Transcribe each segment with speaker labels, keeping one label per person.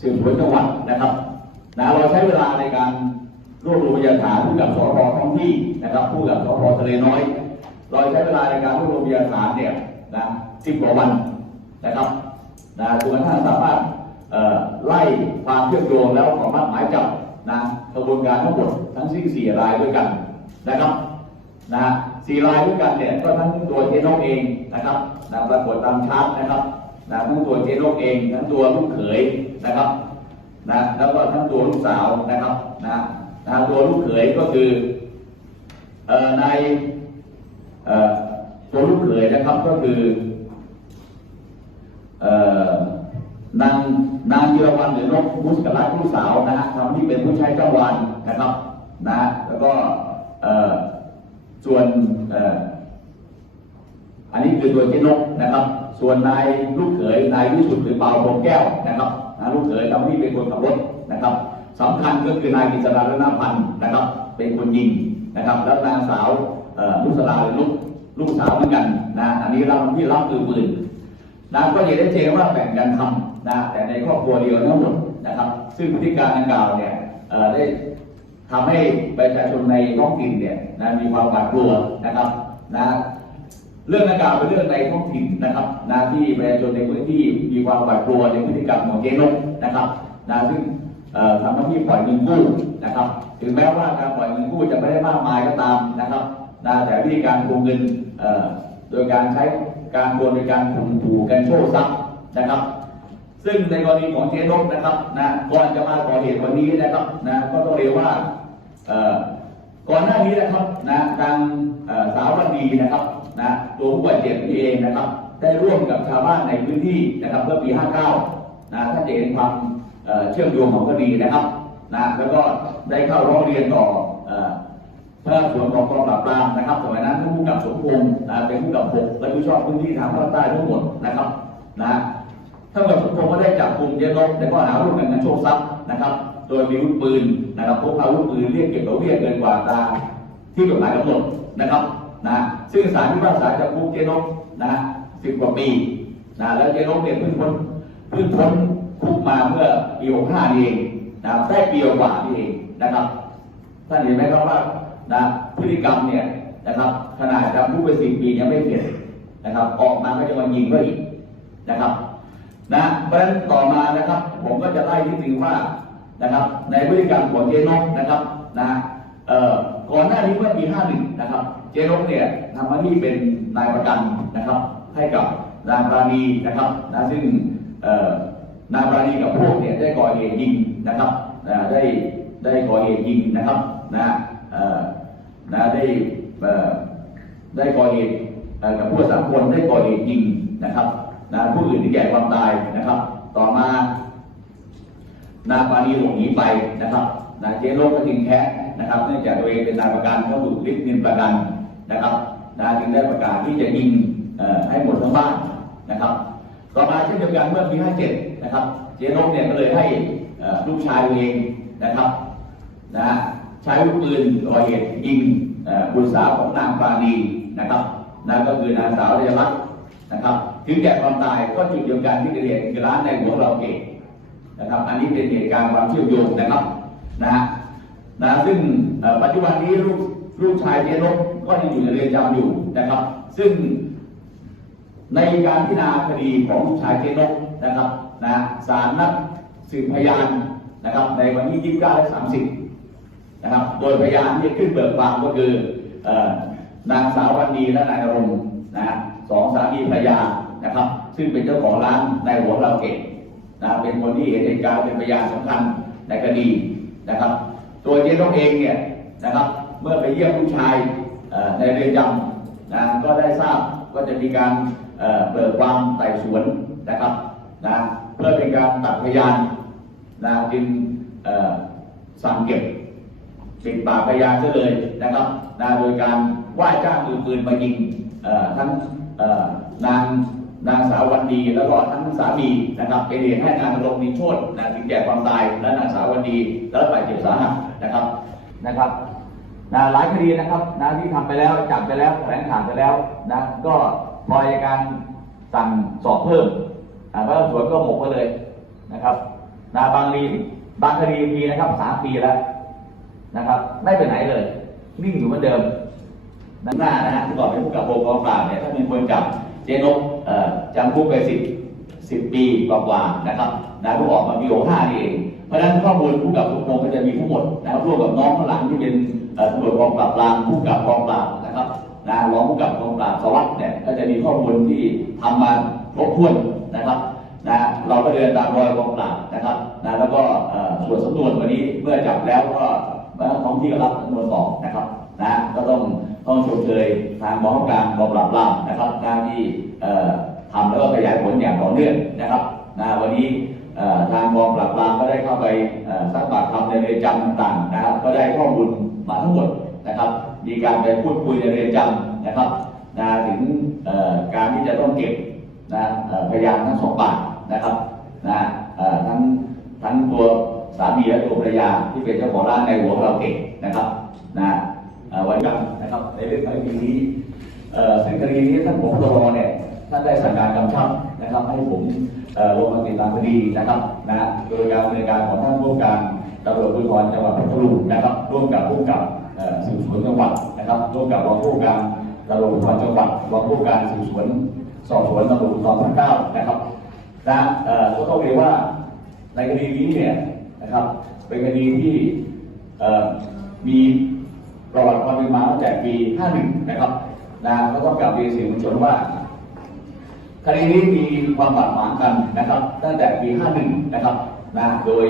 Speaker 1: สืบสวนจังหวัดนะครับนะเราใช้เวลาในการรวบรวมพยานฐานผู้กับสพท้องที่นะครับผู้กับสพทะเลน้อย เราใช้เวลาในการรวบรวมพยานฐานเนี่ยนะสิบกว่าวันนะครับนะจนกระทั่งสามารถไล่ความเชื่อมโยงแล้วขอมัดหมายจับนะกระบวนการทั้งหมดทั้งสิ้นสี่รายด้วยกันนะครับนะสี่รายด้วยกันเนี่ยก็ทั้งตัวเจนกเองนะครับนะปรากฏตามชาร์ตนะครับ นะทั้งตัวเจนกเอง ทั้งตัวลูกเขยนะครับนะแล้วก็ทั้งตัวลูกสาวนะครับนะนะตัวลูกเขยก็คือเอ่อในเอ่อตัวลูกเขยนะครับก็คือเอ่อนางนางจิรวรรณหรือนกมุสกรัตลูกสาวนะฮะทำที่เป็นผู้ใช้เจ้าวานนะครับนะแล้วก็เอ่อส่วนเอ่ออันนี้คือตัวเจนกนะครับ ส่วนนายลูกเขยนายวิสุทธิ์หรือเปล่าพงแก้วนะครับนะลูกเขยทำที่เป็นคนขับรถนะครับสำคัญก็คือนายกิษรารัตนพันธ์นะครับ เป็นคนยิงนะครับ แล้วนางสาวเอ่อนุสราหรือลูกลูกสาวเหมือนกันนะอันนี้เราที่รับคือปืนนะก็จะได้เจนว่าแบ่งกันทำนะแต่ในครอบครัวเดียวทั้งหมดนะครับ ซึ่งพฤติการดังกล่าวเนี่ยได้ทำให้ประชาชนในท้องถิ่นเนี่ยนะมีความหวาดกลัวนะครับนะ เรื่องดังกล่าวเป็นเรื่องในท้องถิ่นนะครับนะที่ประชาชนในพื้นที่มีความหวาดกลัวในพฤติกรรมของเจนกนะครับนะซึ่งทำหน้าที่ปล่อยเงินกู้นะครับ ถึงแม้ว่าการปล่อยเงินกู้จะไม่ได้มากมายก็ตามนะครับนะแต่วิธีการทวงเงินโดยการใช้การโกงในการข่มขู่กันโชว์ทรัพย์นะครับ ซึ่งในกรณีของเจนกนะครับนะก่อนจะมาก่อเหตุวันนี้นะครับนะก็ต้องเรียกว่าก่อนหน้านี้นะครับนะทางสาววันดีนะครับ นะตัวผู้บาดเจ็บนี่เองนะครับ ได้ร่วมกับชาวบ้านในพื้นที่นะครับเมื่อปี 59 นะถ้าจะเห็นความเชื่อมโยงของคดีนะครับนะแล้วก็ได้เข้าร้องเรียนต่อเอ่อพระสวนของกองปราบปรามนะครับสมัยนั้นท่านผู้กับสมพงศ์นะเป็นผู้กับหกและผู้ชอบพื้นที่ทางภาคใต้ทั้งหมดนะครับนะท่านผู้กับสมพงศ์ก็ได้จับกลุ่มเจ๊นกในข้อหาร่วมกันกันโชคทรัพย์นะครับ โดยมีอาวุธปืนนะครับพกพาอาวุธปืนเรียกเก็บดอกเบี้ยเกินกว่าตาที่กฎหมายกำหนดนะครับนะ ซึ่งศาลพิพากษาจำคุกเจ๊นกนะสิบกว่าปีนะแล้วเจ๊นกเนี่ยเพิ่งพ้นเพิ่งพ้นคุกมาเมื่อปี65นี่เองนะครับได้ปีกว่านี่เองนะครับท่านเห็นไหมครับว่านะพฤติกรรมเนี่ยนะครับขนาดจำคุกไปสิบปียังไม่เสร็จนะครับ ออกมาก็จะมายิงก็อีกนะครับนะเพราะฉะนั้นต่อมานะครับ ผมก็จะไล่ที่ถึงว่านะครับ ในพฤติกรรมของเจนกนะครับนะ ก่อนหน้านี้เมื่อปี 51 นะครับ เจนกเนี่ยทำหน้าที่เป็นนายประกันนะครับ ให้กับนางปราณีนะครับนะซึ่งนางปราณีกับพวกเนี่ยได้ก่อเหตุยิงนะครับได้ได้ก่อเหตุยิงนะครับนะนะได้ได้ก่อเหตุกับผู้สามคนได้ก่อเหตุยิงนะครับนะผู้อื่นที่แก่ความตายนะครับ ต่อมานางปรานีหลบหนีไปนะครับนางเจนโลกก็จึงแค้น นะครับเนื่องจากตัวเองเป็นนายประกันเขาถูกริบเงินประกันนะครับนางจึงได้ประกาศที่จะยิงให้หมดทั้งบ้านนะครับต่อมาเช่นเดียวกันเมื่อปี 57 นะครับเจนกเนี่ยก็เลยให้เอ่อลูกชายเองนะครับนะใช้อาวุธปืนก่อเหตุยิงบุตรสาวของนางปานีนะครับนั่นก็คือนางสาวเรยรัตน์นะครับถึงแก่ความตายก็จุดเดียวกันที่เกิดเหตุคือร้านในหัวเราเกตนะครับ อันนี้เป็นเหตุการณ์ความเชื่อมโยงนะครับนะฮะ นะซึ่งปัจจุบันนี้ลูกลูกชายเจนกก็ยังอยู่ในเรือนจำอยู่นะครับ ซึ่งในการพิจารณาคดีของลูกชายเจนกนะครับนะศาลนัดสืบพยานนะครับในวันที่ 29 และ 30 นะครับ โดยพยานที่ขึ้นเบิกความก็คือนางสาววันดีและนายนรงค์นะฮะสองสามีภรรยานะครับ ซึ่งเป็นเจ้าของร้านในหัวเราเกตนะเป็นคนที่เห็นเหตุการณ์เป็นพยานสำคัญในคดีนะครับ ตัวเจ๊ต้องเองเนี่ยนะครับ เมื่อไปเยี่ยมลูกชายในเรือนจำนะก็ได้ทราบว่าจะมีการเปิดความไต่สวนนะครับนะเพื่อเป็นการตัดพยานนะจึงสั่งเก็บปิดปากพยานซะเลยนะครับนะโดยการว่าจ้างมือปืนมายิงทั้งนางนางสาววันดีแล้วก็ทั้งสามีนะครับเป็นเหตุให้นางนรงนิโชตนะถึงแก่ความตายและนางสาววันดีและบาดเจ็บสาหัส นะครับนะครับนะหลายคดีนะครับนะที่ทำไปแล้วจับไปแล้วแถลงข่าวไปแล้วนะก็พออัยการสั่งสอบเพิ่มอ่าพนักงาสวนก็หมกไปเลยนะครับนะบางรีบางคดีมีนะครับสามปีแล้วนะครับ ไม่ไปไหนเลยนิ่งอยู่เหมือนเดิมนั่นหน้านะฮะที่บอกเป็นผู้กับโปรกองปราบเนี่ยถ้ามีคนจับเจนกเอ่อจำคุกไปสิบสิบปีกว่าๆนะครับนะเพิ่งออกมาปีหกห้านี่เอง เพราะฉะนั้นข้อมูลผู้กับทุกโมงก็จะมีทั้งหมดนะครับร่วมกับน้องข้างหลังที่เป็นตำรวจกองปราบปรามผู้กับกองปราบนะครับนะรองผู้กับกองปราบสวัสดิ์เนี่ยก็จะมีข้อมูลที่ทำมาครบถ้วนนะครับนะเราก็เดินตามรอยกองปราบนะครับนะแล้วก็ส่วนสำนวนวันนี้เมื่อจับแล้วก็ท้องที่ก็รับสำนวนต่อนะครับนะก็ต้องต้องชมเชยทางกองการกองปราบปรามนะครับหน้าที่ทำแล้วก็ขยายผลอย่างต่อเนื่องนะครับนะวันนี้ ทางกองปราบปรามก็ได้เข้าไปสักปากคำในเรือนจำต่างๆนะครับ ก็ได้ข้อมูลมาทั้งหมดนะครับ มีการไปพูดคุยในเรือนจำนะครับนะถึงการที่จะต้องเก็บนะพยานทั้งสองปากนะครับนะทั้งทั้งตัวสามีและตัวภรรยาที่เป็นเจ้าของร้านในหัวเราเก่งนะครับนะเอ่อวันกันนะครับในเรื่องคดีนี้เอ่อซึ่งคดีนี้ท่านผบตรเนี่ยท่านได้สั่งการกำชับนะครับให้ผม ลงมาติดตามคดีนะครับนะโดยการดำเนินการของท่านผู้การตำรวจภูธรจังหวัดพัทลุงนะครับร่วมกับผู้กำกับสืบสวนจังหวัดนะครับร่วมกับรองผู้การตำรวจภูธรจังหวัดรองผู้การสืบสวนสอบสวนตำรวจภูธรภาคเก้านะครับนะเอ่อก็ต้องเรียนว่าในคดีนี้เนี่ยนะครับเป็นคดีที่มีประวัติความเป็นมาตั้งแต่ปี 51 นะครับนะก็ต้องกลับเรียนสื่อมวลชนว่า คดีนี้มีความบาดหมางกันนะครับ ตั้งแต่ปี 51 นะครับนะโดย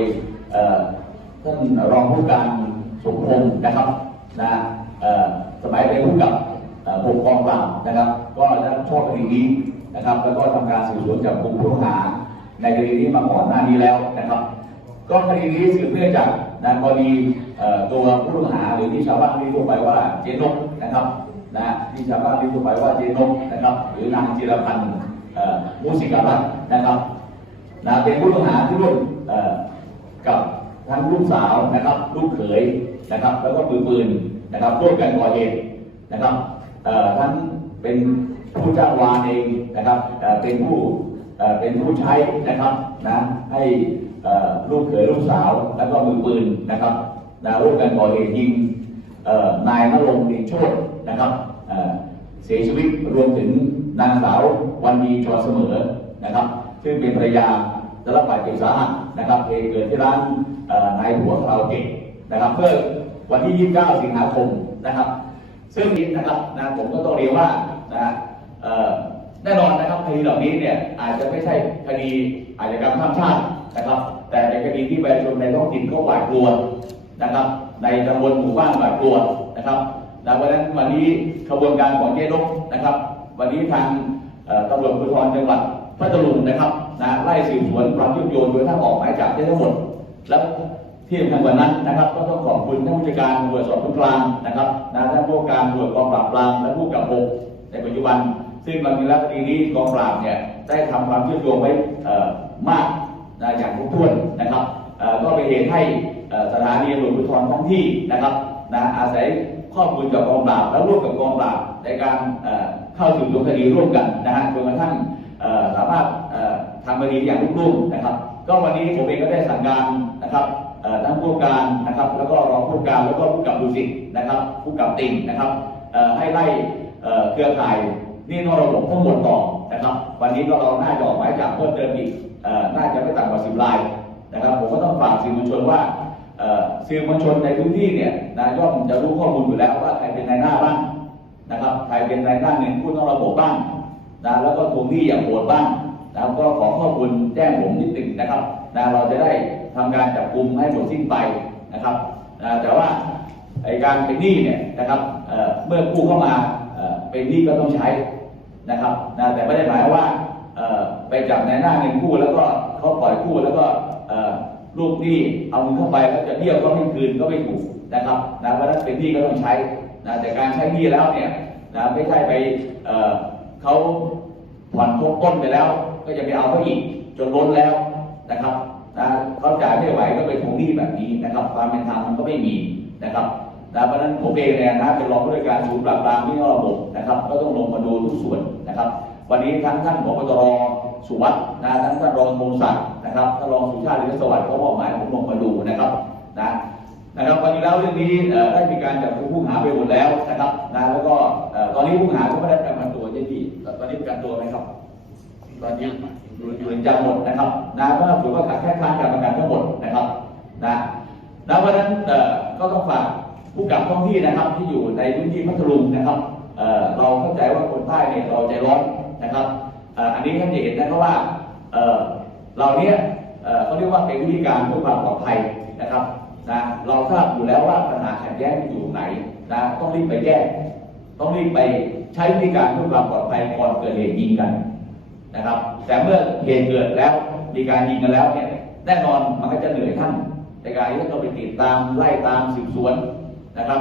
Speaker 1: ท่านรองผู้การสมพงศ์นะครับนะสมัยเป็นผู้กับเอ่อปกครองกลางนะครับ ก็ได้รับชอบคดีนี้นะครับ แล้วก็ทำการสืบสวนจับกลุ่มผู้ต้องหา ในคดีนี้มาก่อนหน้านี้แล้วนะครับ ก็คดีนี้สืบเนื่องจากนะกรณีตัวผู้ต้องหาหรือที่ชาวบ้านเรียกทั่วไปว่าเจนกนะครับนะที่ชาวบ้านเรียกทั่วไปว่าเจนกนะครับ หรือนางจิรพันธ์ มุสิกาลัตน์นะครับนะเป็นผู้ต้องหาที่ร่วมกับทั้งลูกสาวนะครับลูกเขยนะครับ แล้วก็มือปืนนะครับร่วมกันก่อเหตุนะครับเอ่อทั้งเป็นผู้จ้างวานเองนะครับเป็นผู้เป็นผู้ใช้นะครับนะให้ลูกเขยลูกสาวแล้วก็มือปืนนะครับนะร่วมกันก่อเหตุยิงนายนรงค์ดินโชตนะครับเสียชีวิตรวมถึง นางสาววันดีชอเสมอนะครับ ซึ่งเป็นภรรยาได้รับบาดเจ็บสาหัสนะครับเหตุเกิดที่ร้านนายหัวคาราโอเกะนะครับเมื่อวันที่ 29 สิงหาคมนะครับ ซึ่งนี้นะครับนะผมก็ต้องเรียนว่านะเอ่อแน่นอนนะครับคดีเหล่านี้เนี่ยอาจจะไม่ใช่คดีอาชญากรรมข้ามชาตินะครับ แต่เป็นคดีที่ประชาชนในท้องถิ่นเขาหวาดกลัวนะครับ ในตำบลหมู่บ้านหวาดกลัวนะครับดังนั้นวันนี้ ขบวนการของเจ๊นกนะครับ วันนี้ทางตำรวจภูธรจังหวัดพัทลุงนะครับนะไล่สืบสวนความยุ่งโยงโดยท่าออกหมายจับได้ทั้งหมด แล้วที่สำคัญกว่านั้นนะครับ ก็ต้องขอบคุณท่านผู้จัดการตำรวจสอบสวนกลางนะครับนะท่านผู้การตำรวจกองปราบปรามและผู้กำกับในปัจจุบัน ซึ่งบางทีแล้วคดีนี้กองปราบเนี่ยได้ทำความเชื่อมโยงไว้มากนะอย่างครบถ้วนนะครับก็เป็นเหตุให้สถานีตำรวจภูธรท้องที่นะครับนะอาศัย ข้อมูลจากกองปราบแล้วร่วมกับกองปราบในการเข้าสืบสวนคดีร่วมกันนะฮะจนกระทั่งสามารถทำคดีอย่างรุ่งรุ่งนะครับ ก็วันนี้ผมเองก็ได้สั่งการนะครับทั้งผู้การนะครับ แล้วก็รองผู้การแล้วก็ผู้กับดูสิตนะครับ ผู้กับติ่งนะครับให้ไล่เครือข่ายนี่นอกระบบทั้งหมดต่อนะครับ วันนี้ก็เราน่าจะออกหมายจับเพิ่มเติมอีกเอ่อน่าจะไม่ต่ำกว่าสิบรายนะครับ ผมก็ต้องฝากสื่อมวลชนว่า สื่อมวลชนในพื้นที่เนี่ยนะย่อมจะรู้ข้อมูลอยู่แล้วว่าใครเป็นนายหน้าบ้างนะครับใครเป็นนายหน้าเงินผู้นอกระบบบ้างนะแล้วก็ทวงหนี้อย่างโหดบ้างนะครับก็ขอข้อมูลแจ้งผมนิดหนึ่งนะครับนะเราจะได้ทำการจับกลุ่มให้หมดสิ้นไปนะครับนะแต่ว่าไอการเป็นหนี้เนี่ยนะครับเเมื่อกู้เข้ามาเป็นหนี้ก็ต้องใช้นะครับนะแต่ไม่ได้หมายว่าไปจับในหน้าเงินกู้แล้วก็เขาปล่อยกู้แล้วก็ ลูกหนี้เอาเงินเข้าไปแล้วจะเบี้ยวก็ไม่คืนก็ไม่ถูกนะครับนะเพราะนั้นเป็นหนี้ก็ต้องใช้นะแต่การใช้หนี้แล้วเนี่ยนะไม่ใช่ไปเอ่อเขาผ่อนทบต้นไปแล้ว ก็จะไปเอาเขาอีกจนล้นแล้วนะครับนะเขาจ่ายไม่ไหวก็ไปทวงหนี้แบบนี้นะครับความเป็นธรรมมันก็ไม่มีนะครับนะเพราะฉะนั้นผมเองเนี่ยนะเป็นรองผู้จัดการศูนย์ปราบปรามที่นอกระบบนะครับ ก็ต้องลงมาดูทุกส่วนนะครับ วันนี้ทั้งท่านผบตรสุวัสด์นะทั้งท่านรองพงศักดิ์นะครับท่านรองสุชาติลิขสวัสดิ์เขาบอกหมายผมลงมาดูนะครับนะนะครับวันนี้แล้วเรื่องนี้ได้มีการจับผู้ต้หาไปหมดแล้วนะครับนะแล้วก็ตอนนี้ผู้หาก็ไม่ได้ประกันตัวเจ้าที่ตอนนี้ประกันตัวไหมครับ ตอนนี้อยู่อยู่ในจำหมดนะครับนะก็ถือว่าขาดแค่ค้านการประกันทั้งหมดนะครับนะนะเพราะนั้นเอ่อก็ต้องฝากผู้กับท้องที่นะครับที่อยู่ในพื้นที่พัทลุงนะครับเอ่อเราเข้าใจว่าคนใต้เนี่ยเราใจร้อน นะครับอันนี้ท่านจะเห็นนะครับว่าเราเนี่ยเขาเรียกว่าเป็นวิธีการเพื่อความปลอดภัยนะครับนะเราทราบอยู่แล้วว่าปัญหาขัดแย้งอยู่ไหนนะต้องรีบไปแก้ต้องรีบไปใช้วิธีการเพื่อความปลอดภัยก่อนเกิดเหตุยิงกันนะครับ แต่เมื่อเหตุเกิดแล้วมีการยิงกันแล้วเนี่ยแน่นอนมันก็จะเหนื่อยท่านในการที่ต้องไปติดตามไล่ตามสืบสวนนะครับ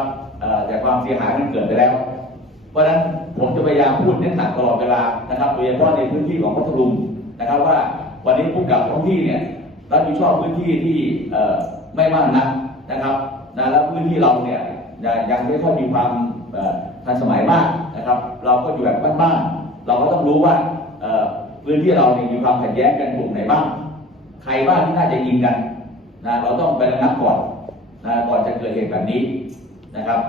Speaker 1: แต่ความเสียหายที่เกิดไปแล้ว เพราะฉะนั้น ผมจะพยายามพูดเน้นหนักตลอดเวลานะครับโดยเฉพาะในพื้นที่ของพัทลุงนะครับว่าวันนี้ผู้กับท้องที่เนี่ยรับผิดชอบพื้นที่ที่ไม่มากนักนะครับนะแล้วพื้นที่เราเนี่ยยังไม่ค่อยมีความทันสมัยมากนะครับ เราก็อยู่แบบบ้านๆเราก็ต้องรู้ว่าพื้นที่เราเนี่ยมีความขัดแย้งกันกลุ่มไหนบ้าง ใครบ้างที่น่าจะยิงกันนะเราต้องไประงับก่อนนะก่อนจะเกิดเหตุแบบนี้นะครับ